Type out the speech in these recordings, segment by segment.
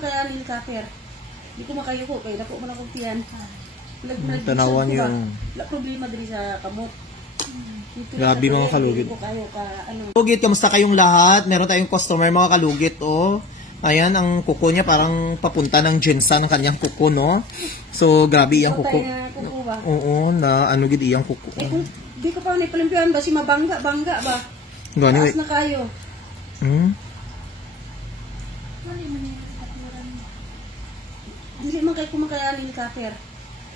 makayanin ni Kaper. Hindi ko makayuko, kaya dako man akong tiyan. Tanawan yung... Wala problema din sa kamot. Grabe mga kalugit. Ano. Kalugit, kamusta kayong lahat? Meron tayong customer mga kalugit, oh. Ayan, ang kuko niya parang papunta ng Jensen ng kanyang kuko, no? So, grabe iyang kuko. Oo, na ano gid iyang kuko. Eh, kung di ko pa naipalimpihan ba, si mabangga ba? Taas na kayo. Hindi man kayo kumakayanin ni Kaper.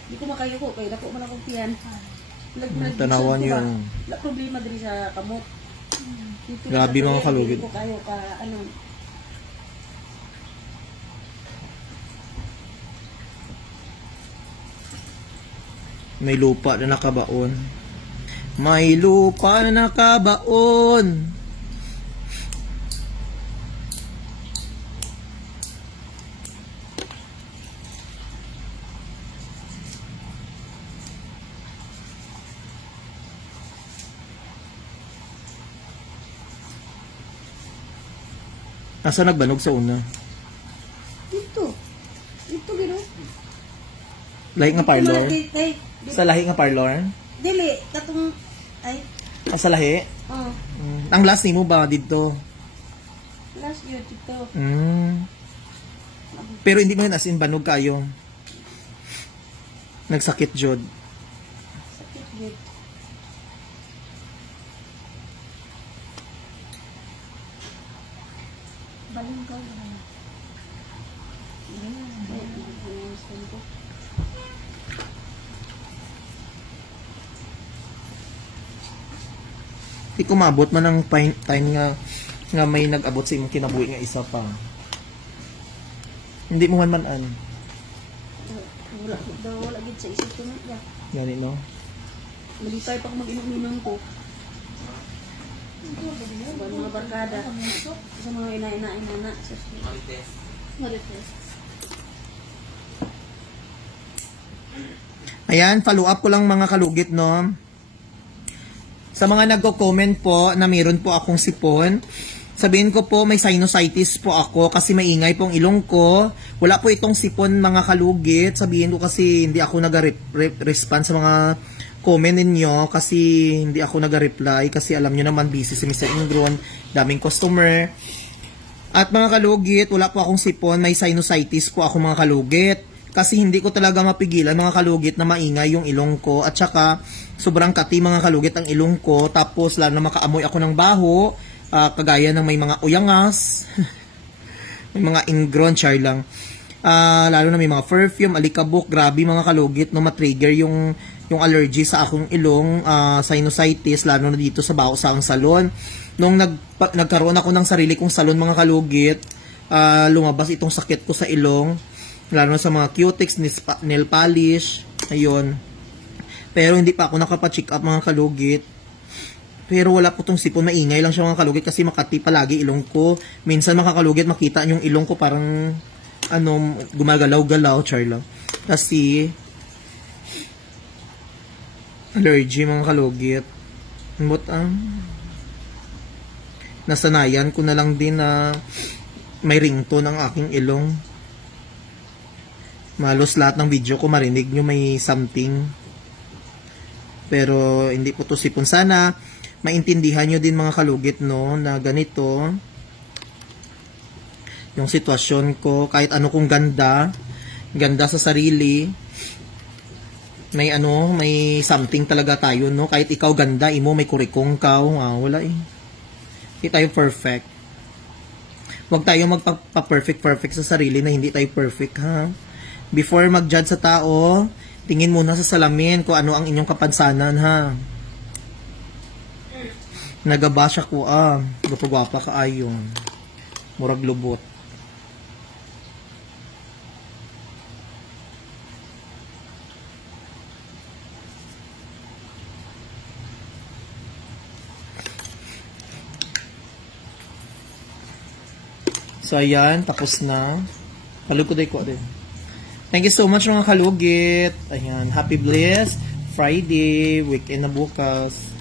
Hindi ko makayuko, kaya dako man akong tiyan. Tanawan yung... Wala problema din sa kamot. Grabe mga kalugit. Ano. May lupa na nakabaon. May lupa na nakabaon. Asa nagbanog sa una? Dito gino. Lahi nga parlor? Sa lahi nga parlor? Dili, katong ay. Sa lahi? Oo. Ang last nimo ba dito? Last year dito. Pero hindi mo yun as in banog kayo. Nagsakit jod. Sakit jod. Balong ka na. Di kumabot man ang time nga may nag-abot sa imong kinabuhi nga isa pa. Hindi mo man an. Wala gid sa isip ko na. Gani no. Malipay pa ko mag-inom ko. Mga barkada sa mga ina-ina sa Marites. Ayan, follow up ko lang mga kalugit, no. Sa mga nagko-comment po na mayroon po akong sipon, sabihin ko po may sinusitis po ako kasi maingay pong ilong ko. Wala po itong sipon mga kalugit. Sabihin ko kasi hindi ako nag-respond sa mga comment ninyo kasi hindi ako nag-reply kasi alam nyo naman busy si Mr. Ingron, daming customer. At mga kalugit, wala po akong sipon, may sinusitis po ako mga kalugit. Kasi hindi ko talaga mapigilan mga kalugit na maingay yung ilong ko. At saka, sobrang kati mga kalugit ang ilong ko. Tapos, lalo na makaamoy ako ng baho. Kagaya ng may mga uyangas. May mga ingron, char lang. Lalo na may mga perfume, alikabok. Grabe mga kalugit, no, matrigger yung allergy sa akong ilong. Sinusitis, lalo na dito sa baho sa ang salon. Nung nagkaroon ako ng sarili kong salon mga kalugit, lumabas itong sakit ko sa ilong. Lalo na sa mga cutex, nail polish, ayun. Pero hindi pa ako nakapa-check up mga kalugit. Pero wala po itong sipon, maingay lang siya mga kalugit kasi makati palagi ilong ko. Minsan mga kalugit makita yung ilong ko parang gumagalaw-galaw, charla. Kasi allergy mga kalugit. But nasanayan ko na lang din na may ringtone ang aking ilong. Malos lahat ng video ko marinig nyo may something. Pero hindi po to sipon. Sana maintindihan nyo din mga kalugit, no, na ganito yung sitwasyon ko. Kahit ano kong ganda sa sarili, may something talaga tayo, no. Kahit ikaw ganda, imo may kurikong kao, wala eh. Hindi tayo perfect. Huwag tayo magpa-perfect sa sarili na hindi tayo perfect, ha. Before mag-judge sa tao, tingin muna sa salamin kung ano ang inyong kapansanan, ha. Nagabasya ko, gupagwapa ka ayon. Murag lubot. So, ayan, tapos na. Kalukuday ko din. Thank you so much mga kalugit. Ayan, happy blessed Friday, weekend na bukas.